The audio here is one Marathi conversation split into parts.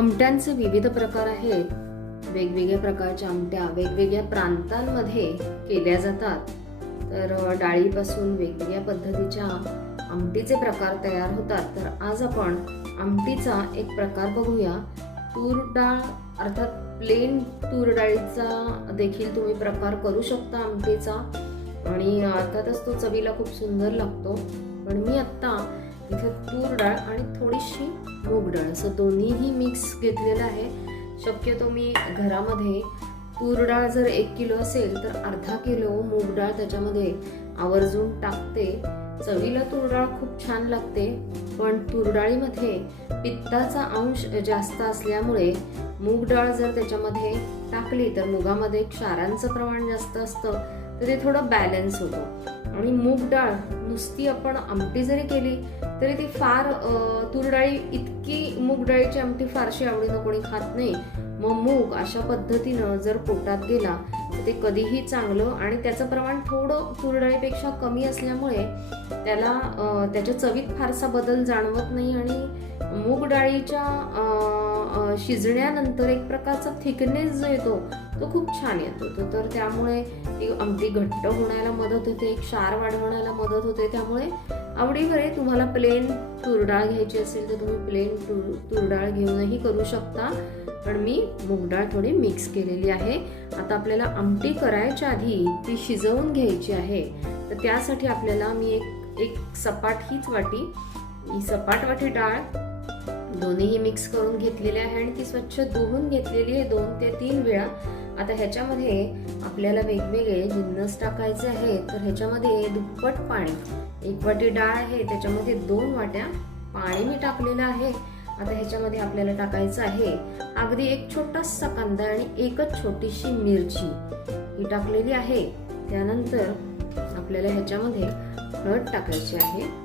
आमट्यांचे विविध प्रकार आहेत. वेगवेगळ्या प्रकारच्या आमट्या वेगवेगळ्या प्रांतांमध्ये केल्या जातात. तर डाळीपासून वेगवेगळ्या पद्धतीच्या आमटीचे प्रकार तयार होतात. तर आज आपण आमटीचा एक प्रकार बघूया. तूर डाळ अर्थात प्लेन तूर डाळीचा देखील तुम्ही प्रकार करू शकता आमटीचा, आणि अर्थातच तो चवीला खूप सुंदर लागतो. पण मी आत्ता इथे तूर डाळ आणि थोडीशी मूग डाळ असं दोन्हीही मिक्स घेतलेलं आहे. शक्यतो मी घरामध्ये तूर डाळ जर 1 किलो असेल तर अर्धा किलो मूग डाळ त्याच्यामध्ये आवर्जून टाकते. चवीला तूर डाळ खूप छान लागते, पण तूर डाळीमध्ये पित्ताचा अंश जास्त असल्यामुळे मूग डाळ जर त्याच्यामध्ये टाकली तर मुगामध्ये क्षारांचं प्रमाण जास्त असतं, तर ते थोडं बॅलन्स होतं. आणि मूग डाळ नुसती आपण आमटी जरी केली तरी ती फार तूर डाळी इतकी मूग डाळीची आमटी फारशी आवडीनं कोणी खात नाही. मग मूग अशा पद्धतीनं जर पोटात गेला तर ते कधीही चांगलं, आणि त्याचं प्रमाण थोडं तूर डाळीपेक्षा कमी असल्यामुळे त्याला त्याच्या चवीत फारसा बदल जाणवत नाही. आणि मूग डाळीच्या शिजण्यानंतर एक प्रकारचा थिकनेस जो येतो तो खूप छान येतो. तर त्यामुळे ती आमटी घट्ट होण्याला मदत होते, क्षार वाढवण्याला मदत होते. त्यामुळे आवडीकडे तुम्हाला प्लेन तूर डाळ घ्यायची असेल तर तुम्ही प्लेन तूर डाळ घेऊनही करू शकता, पण मी मूग डाळ थोडी मिक्स केलेली आहे. आता आपल्याला आमटी करायच्या आधी ती शिजवून घ्यायची आहे. तर त्यासाठी आपल्याला मी एक सपाट हीच वाटी, ही सपाट वाटी डाळ दोन्हीही मिक्स करून घेतलेली आहे आणि ती स्वच्छ धुवून घेतलेली आहे 2 ते 3 वेळा. आता ह्याच्यामध्ये आपल्याला वेगवेगळे जिन्नस टाकायचे आहेत. तर ह्याच्यामध्ये दुप्पट पाणी, 1 वाटी डाळ आहे त्याच्यामध्ये 2 वाट्या पाणी मी टाकलेलं आहे. आता ह्याच्यामध्ये आपल्याला टाकायचं आहे अगदी एक छोटासा कांदा आणि एकच छोटीशी मिरची ही टाकलेली आहे. त्यानंतर आपल्याला ह्याच्यामध्ये हळद टाकायची आहे.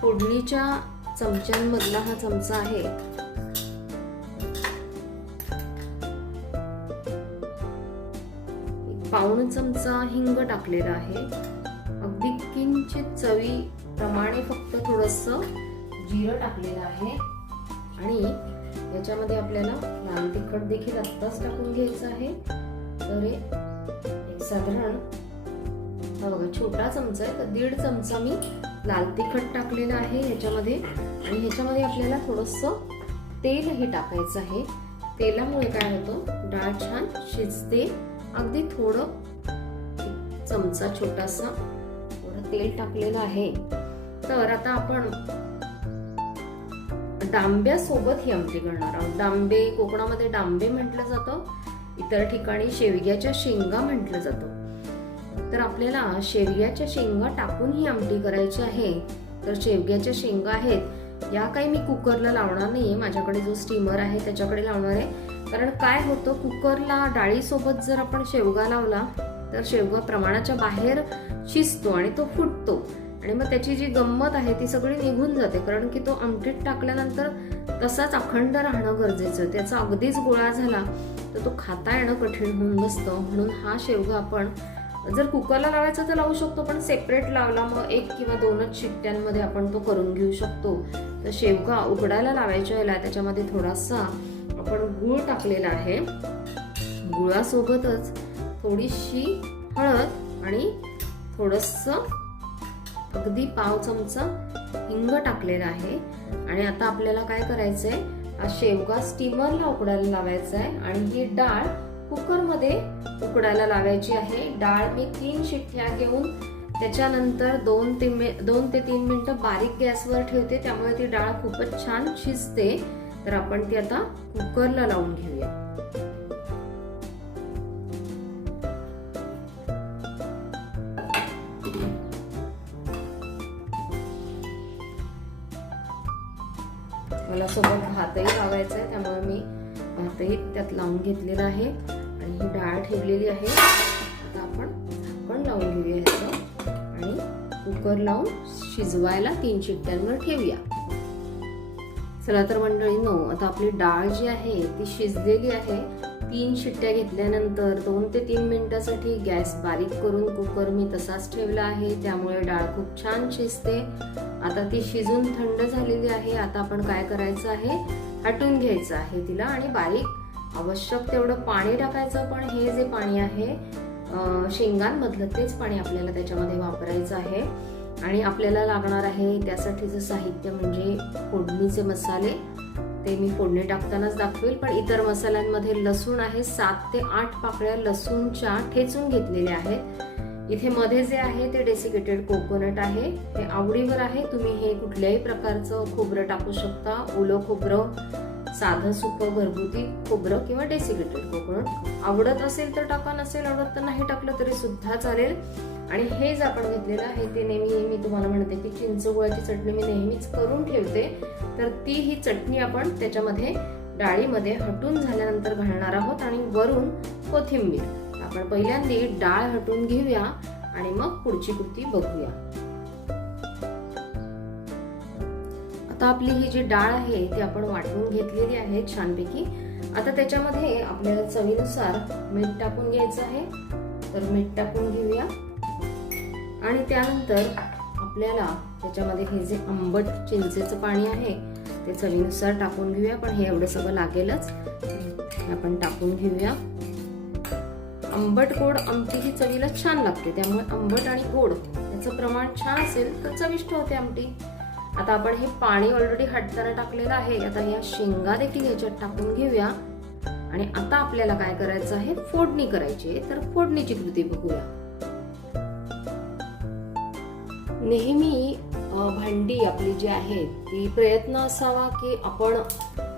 फोडणीच्या चमच्यांमधला हा चमचा आहे. पाऊण चमचा हिंग टाकलेला आहे. अगदी किंचित चवी प्रमाणे फक्त थोडंसं जिरं टाकलेलं आहे. आणि याच्यामध्ये आपल्याला लाल तिखट देखील आत्ताच टाकून घ्यायचं आहे. तर एक साधारण बघा छोटा चमचा आहे, तर 1.5 चमचा मी लाल तिखट टाकलेलं आहे ह्याच्यामध्ये. आणि ह्याच्यामध्ये आपल्याला थोडंसं तेलही टाकायचं आहे. तेलामुळे काय होतं, डाळ छान शिजते. अगदी थोडं चमचा छोटासा थोडं तेल टाकलेलं आहे. तर आता आपण डांब्यासोबत ही आमटी करणार आहोत. डांबे कोकणामध्ये डांबे म्हटलं जातं, इतर ठिकाणी शेवग्याच्या शेंगा म्हटलं जातं. तर आपल्याला शेवग्याच्या शेंगा टाकून ही आमटी करायची आहे. तर शेवग्याच्या शेंगा आहेत या काही मी कुकरला लावणार नाहीये, माझ्याकडे जो स्टीमर आहे त्याच्याकडे लावणार आहे. कारण काय होतं, कुकरला डाळीसोबत जर आपण शेवगा लावला तर शेवगा प्रमाणाच्या बाहेर शिजतो आणि तो फुटतो, आणि मग त्याची जी गंमत आहे ती सगळी निघून जाते. कारण की तो आमटीत टाकल्यानंतर तसाच अखंड राहणं गरजेचं. त्याचा अगदीच गोळा झाला तर तो खाता येणं कठीण होऊन बसतं. म्हणून हा शेवगा आपण जर कुकरला लावायचा तर लावू शकतो, पण सेपरेट लावला मग 1 किंवा 2च शिट्ट्यांमध्ये आपण तो करून घेऊ शकतो. तर शेवगा उकडायला लावायच्या वेळेला त्याच्यामध्ये थोडासा आपण गूळ टाकलेला आहे. गुळासोबतच थोडीशी हळद आणि थोडंसं अगदी पाव चमचा हिंग टाकलेला आहे. आणि आता आपल्याला काय करायचंय, हा शेवगा स्टीमरला उकडायला लावायचा आहे आणि ही डाळ कुकरमध्ये उकडायला लावायची आहे. डाळ मी 3 शिट्ट्या घेऊन त्याच्यानंतर 2 ते 3 मिनिटं बारीक गॅसवर ठेवते, त्यामुळे ती डाळ खूपच छान शिजते. तर आपण ती आता कुकरला लावून घेऊया. मला सोबत भातही लावायचा आहे, त्यामुळे मी भातही त्यात लावून घेतलेला आहे आणि ही डाळ ठेवलेली आहे. आता आपण झाकण लावून घेऊया ह्याचं आणि कुकर लावून शिजवायला 3 शिट्ट्यांवर ठेवूया. चला तर मंडळींनो, आता आपली डाळ जी आहे ती शिजलेली आहे. 3 शिट्ट्या घेतल्यानंतर 2 ते 3 मिनिटासाठी गॅस बारीक करून कुकर मी तसाच ठेवला आहे, त्यामुळे डाळ खूप छान शिजते. आता ती शिजून थंड झालेली आहे. आता आपण काय करायचं आहे, हटवून घ्यायचं आहे तिला आणि बारीक आवश्यक तेवढं पाणी टाकायचं. पण हे जे पाणी आहे शेंगांमधलं तेच पाणी आपल्याला त्याच्यामध्ये वापरायचं आहे. आणि आपल्याला लागणार आहे त्यासाठीचं साहित्य म्हणजे फोडणीचे मसाले. ते मी फोडणी टाकतानाच दाखवेल. पण इतर मसाल्यांमध्ये लसूण आहे, 7 ते 8 पाकळ्या लसूणच्या ठेचून घेतलेल्या आहेत. इथे मध्ये जे आहे ते डेसिकेटेड कोकोनट आहे. हे आवडीवर आहे, तुम्ही हे कुठल्याही प्रकारचं खोबरं टाकू शकता. ओलं खोबरं, साधं सुकं घरगुती खोबरं किंवा डेसिकेटेड कोकोनट आवडत असेल तर टाका, नसेल आवडत तर नाही टाकलं तरी सुद्धा चालेल. आणि हे जे आपण घेतलेलं आहे ते नेहमी मी तुम्हाला म्हणते की चिंच गुळाची चटणी मी नेहमीच करून ठेवते. तर ती ही चटणी आपण त्याच्यामध्ये डाळीमध्ये हटून झाल्यानंतर घालणार आहोत आणि वरून कोथिंबीर. आपण पहिल्यांदा डाळ हटून घेऊया आणि मग पुढची कृती बघूया. आता आपली ही जी डाळ आहे ती आपण वाटून घेतलेली आहे छानपैकी. आता त्याच्यामध्ये आपल्याला चवीनुसार मीठ टाकून घ्यायचं आहे. तर मीठ टाकून घेऊया आणि त्यानंतर आपल्याला त्याच्यामध्ये हे जे आंबट चिंचेचं पाणी आहे ते चवीनुसार टाकून घेऊया. पण हे एवढं सगळं लागेलच, आपण टाकून घेऊया. आंबट गोड आमटी ही चवीला छान लागते, त्यामुळे आंबट आणि गोड याचं प्रमाण छान असेल तर चविष्ट होते आमटी. आता आपण हे पाणी ऑलरेडी हटताना टाकलेलं आहे. आता या शेंगा देखील याच्यात टाकून घेऊया आणि आता आपल्याला काय करायचं आहे, फोडणी करायची आहे. तर फोडणीची कृती बघूया. नेहमी भांडी आपली जी आहे ती प्रयत्न असावा की आपण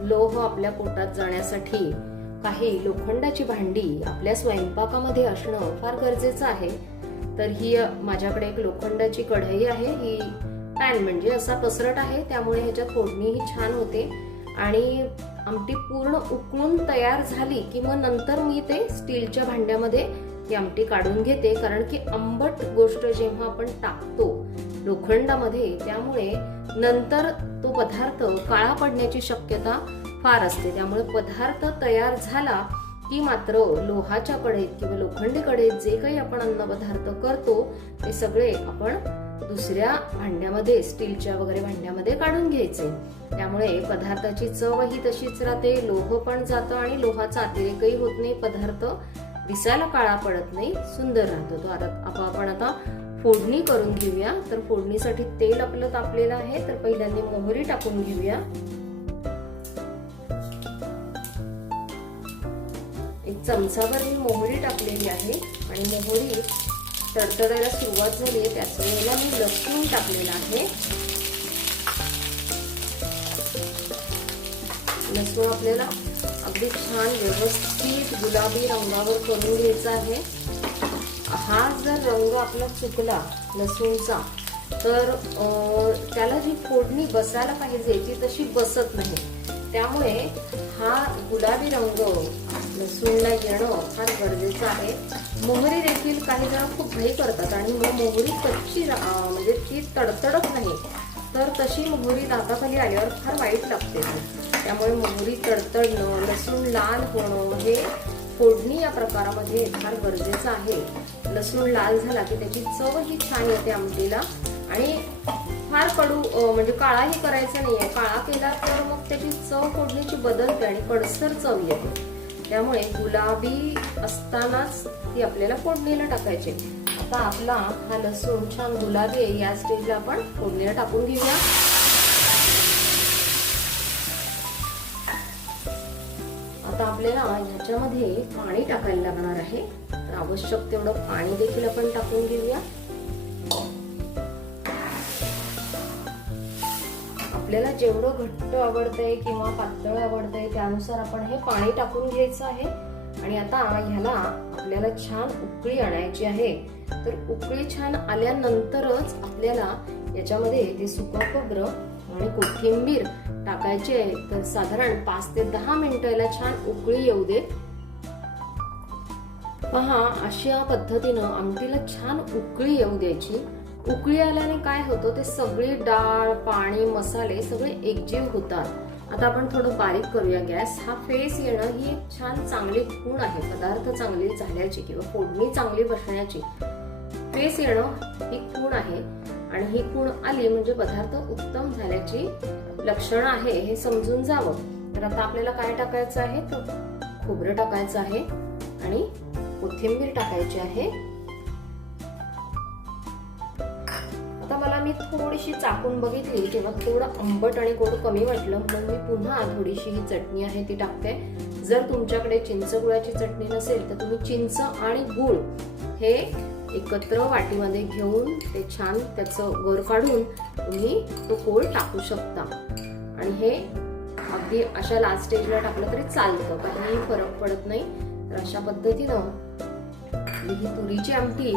लोह आपल्या पोटात जाण्यासाठी काही लोखंडाची भांडी आपल्या स्वयंपाकामध्ये असणं फार गरजेचं आहे. तर ही माझ्याकडे एक लोखंडाची कढई आहे. ही पॅन म्हणजे असा पसरट आहे, त्यामुळे ह्याच्यात फोडणीही छान होते. आणि आमटी पूर्ण उकळून तयार झाली की मग नंतर मी ते स्टीलच्या भांड्यामध्ये ती आमटी काढून घेते. कारण की आंबट गोष्ट जेव्हा आपण टाकतो लोखंडामध्ये, त्यामुळे नंतर तो पदार्थ काळा पडण्याची शक्यता फार असते. त्यामुळे पदार्थ तयार झाला की मात्र लोहाच्या कढईत किंवा लोखंडी कढईत जे काही आपण अन्न पदार्थ करतो ते सगळे आपण दुसऱ्या भांड्यामध्ये, स्टीलच्या वगैरे भांड्यामध्ये काढून घ्यायचे. त्यामुळे पदार्थाची चवही तशीच राहते, लोह पण जातं आणि लोहाचा अतिरेकही होत नाही. पदार्थ दिसायला काळा पडत नाही, सुंदर राहतो तो. आपण आता फोडणी करून घेऊया. तर फोडणीसाठी तेल आपलं तापलेलं आहे. तर पहिल्यांदा मोहरी टाकून घेऊया. एक चमचाभर मी मोहरी टाकलेली आहे आणि मोहरी तडतडायला सुरुवात झाली आहे त्याच वेळेला मी लसूण टाकलेला आहे. लसूण आपल्याला अगदी छान व्यवस्थित गुलाबी रंगावर करून घ्यायचा आहे. हा जर रंग आपला चुकला लसूणचा तर त्याला जी फोडणी बसायला पाहिजे ती तशी बसत नाही. त्यामुळे हा गुलाबी रंग लसूणला येणं फार गरजेचं आहे. मोहरी देखील काही जण खूप घाई करतात आणि मग मोहरी कच्ची म्हणजे ती तडतडत नाही, तर तशी मोहरी दाताखाली आल्यावर फार वाईट लागते. त्यामुळे मोहरी तडतडणं, लसूण लाल होणं हे फोडणी या प्रकारामध्ये फार गरजेचं आहे. लसूण लाल झाला की त्याची चवही छान येते आमटीला आणि फार कडू म्हणजे काळाही करायचा नाहीये. काळा केला तर मग त्याची चव फोडणीची बदलते आणि कडसर चव येते. त्यामुळे गुलाबी असतानाच ती आपल्याला फोडणीला टाकायची. आता आपला हा लसूण छान गुलाबी आहे, या स्टेजला आपण फोडणीला टाकून घेऊया. आता आपल्याला ह्याच्यामध्ये पाणी टाकायला लागणार आहे. तर आवश्यक तेवढं पाणी देखील आपण टाकून घेऊया. आपल्याला जेवढं घट्ट आवडतंय किंवा पातळ आवडतंय त्यानुसार आपण हे पाणी टाकून घ्यायचं आहे. आणि आता ह्याला आपल्याला छान उकळी आणायची आहे. तर उकळी छान आल्यानंतरच आपल्याला याच्यामध्ये ते सुकं खोबरं आणि कोथिंबीर टाकायची आहे. तर साधारण 5 ते 10 मिनिटं याला छान उकळी येऊ दे. पहा, अशा पद्धतीनं आमटीला छान उकळी येऊ द्यायची. उकळी आल्याने काय होतं, ते सगळी डाळ, पाणी, मसाले सगळे एकजीव होतात आता आपण थोडं बारीक करूया गॅस. हा फेस येणं ही एक छान चांगली खूण आहे, पदार्थ चांगली झाल्याची किंवा फोडणी चांगली बसण्याची. फेस येणं ही खूण आहे आणि ही खूण आली म्हणजे पदार्थ उत्तम झाल्याची लक्षणं आहे हे समजून जावं. तर आता आपल्याला काय टाकायचं आहे, तर खोबरं टाकायचं आहे आणि कोथिंबीर टाकायची आहे. आता मला मी थोडीशी चाकून बघितली तेव्हा थोडं आंबट आणि गोड कमी वाटलं म्हणून मी पुन्हा थोडीशी ही चटणी आहे ती टाकते. जर तुमच्याकडे चिंच गुळाची चटणी नसेल तर तुम्ही चिंच आणि गुळ हे एकत्र वाटीमध्ये घेऊन ते छान त्याचं गर काढून तुम्ही तो कोळ टाकू शकता. आणि हे अगदी अशा लास्ट स्टेजला टाकलं तरी चालतं, काहीही फरक पडत नाही. तर अशा पद्धतीनं ही तुरीची आमटी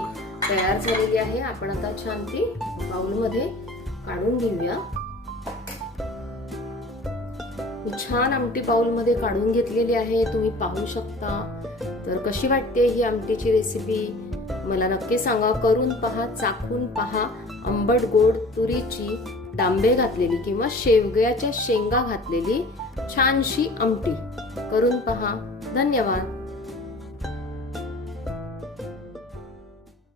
तयार झालेली आहे. आपण आता छान ती बाउलमध्ये काढून घेऊया. छान आमटी बाउलमध्ये काढून घेतलेली आहे, तुम्ही पाहू शकता. तर कशी वाटते ही आमटीची रेसिपी मला नक्की सांगा. करून पहा, चाखून पहा. आंबट गोड तुरीची डांबे घातलेली किंवा शेवग्याच्या शेंगा घातलेली छानशी आमटी करून पहा. धन्यवाद.